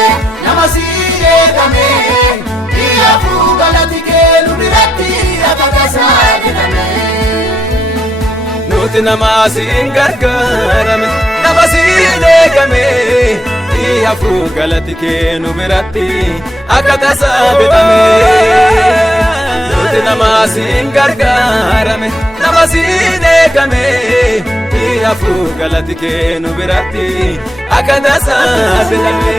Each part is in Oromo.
gargaarame nama siire game iya fugalati kenu biratti akatasaa jedhame nuti nama siin gargaarame nama siire game iya fugalati kenu biratti akatasaa jedhame nuti nama siin gargaarame nama siire game iya fugalati kenu biratti akatasaa jedhame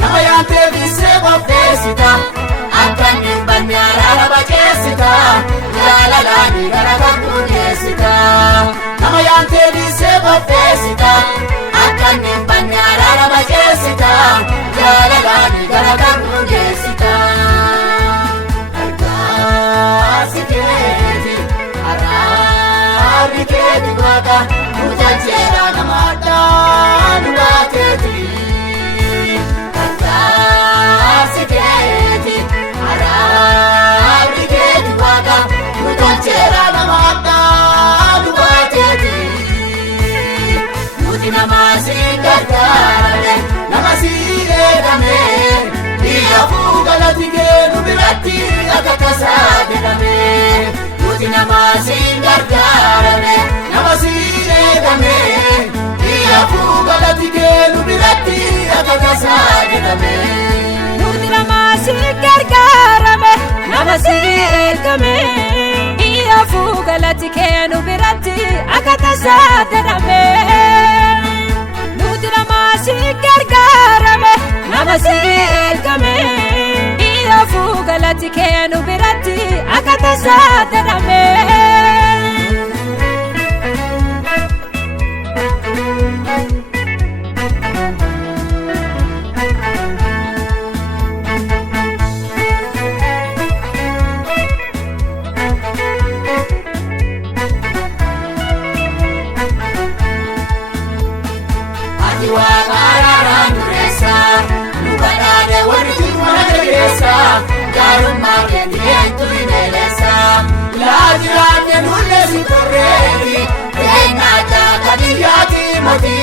nama yaante bise qopheessita akkanni banyaara bakeessita jaalalani garagaru geessita nama yaante bise qopheessita akkanni banyaara bakeessita jaalalani garagaru geessita argaasi keeti araarri keeti waaqa mujanjeera nama addaa dhugaateeti nama siin gargaarame nama siire game iya fugalati kenu biratti akatasaa jedhame nuti nama siin gargaarame nama siire game iya fugalati kenu biratti akatasaa jedhame nuti nama siin gargaarame nama siire game iya fugalati kenu biratti akatasaa jedhame gargaarame nama siin game iya fugalati kenu biratti akatasaa jedhame garumma kendientu inelesa laajiraanne nulle si korreeti keennaata kadiyyaati moti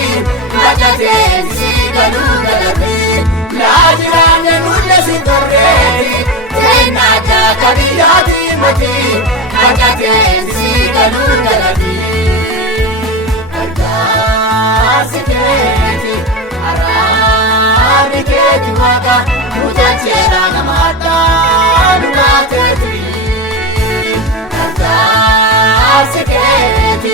madateen si galuu galati laajiraanne nulle si korreeti keennaata kadiyyaati moti madateen si galuu galati argaasi keeti araarri keeti waaqa mujanjeera nama addaa dhugaateeti gargaarsi keeti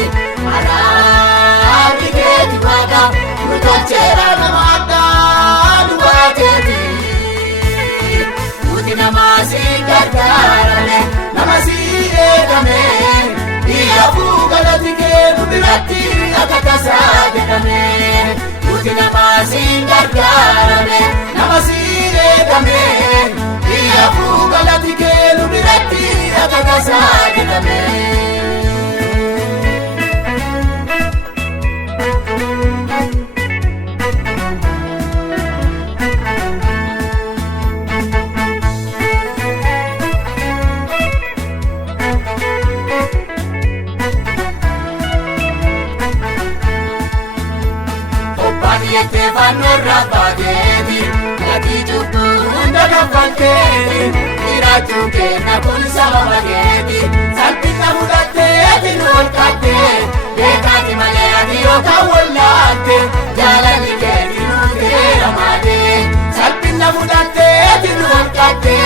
araarri keeti waaqa mujanjeera nama addaa dhugaateeti nuti nama siin gargaarame nama siire game iya fugalati kenu biratti akatasaa jedhame nuti nama siin gargaarame nama siire game iya fugalati kenu biratti akatasaa jedhame obbaaniyyette fannoorra baateeti gati cubbu hunda kaffalteeti jiraachuu kenna kun sababa keeti salphina fudhatteeti nu olkatte beekaati malee ati yookaan wallaatte jaalalli keeti nu teeramaade salphina fudhatteeti nu olkatte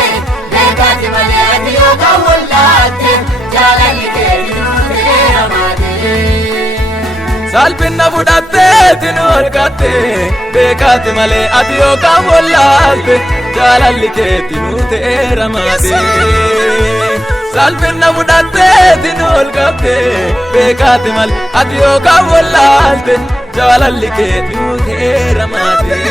beekaati malee ati yookaan wallaatte jaalalli keeti nu teeramaade salphina fudhatteeti nu olkatte beekaati malee ati yookaan wallaatte jaalalli keeti nu teeramaade salphina fudhatteeti nu olkatte beekaati malee ati yookaan wallaatte jaalalli keeti nu teeramaade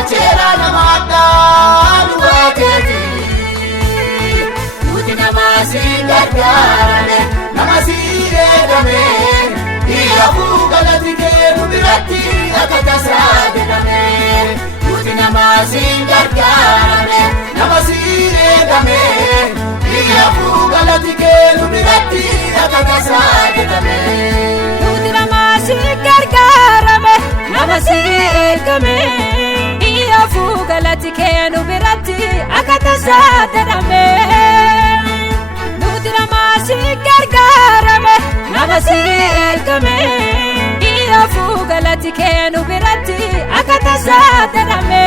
galcheera nama addaa lubaateeti nuti nama si gargaarame nama si eegame dhiyaafuu galati kennu biratti akka tasaa jedhame nuti nama si gargaarame nama si eegame dhiyaafuu galati kennu biratti akka tasaa jedhame nuti nama si gargaarame nama si eegame dhiyaafuu galati kennu biratti akka tasaa jedhame nuti nama si gargaarame nama si eegame dhiyaafuu galati kennu biratti akka tasaa jedhame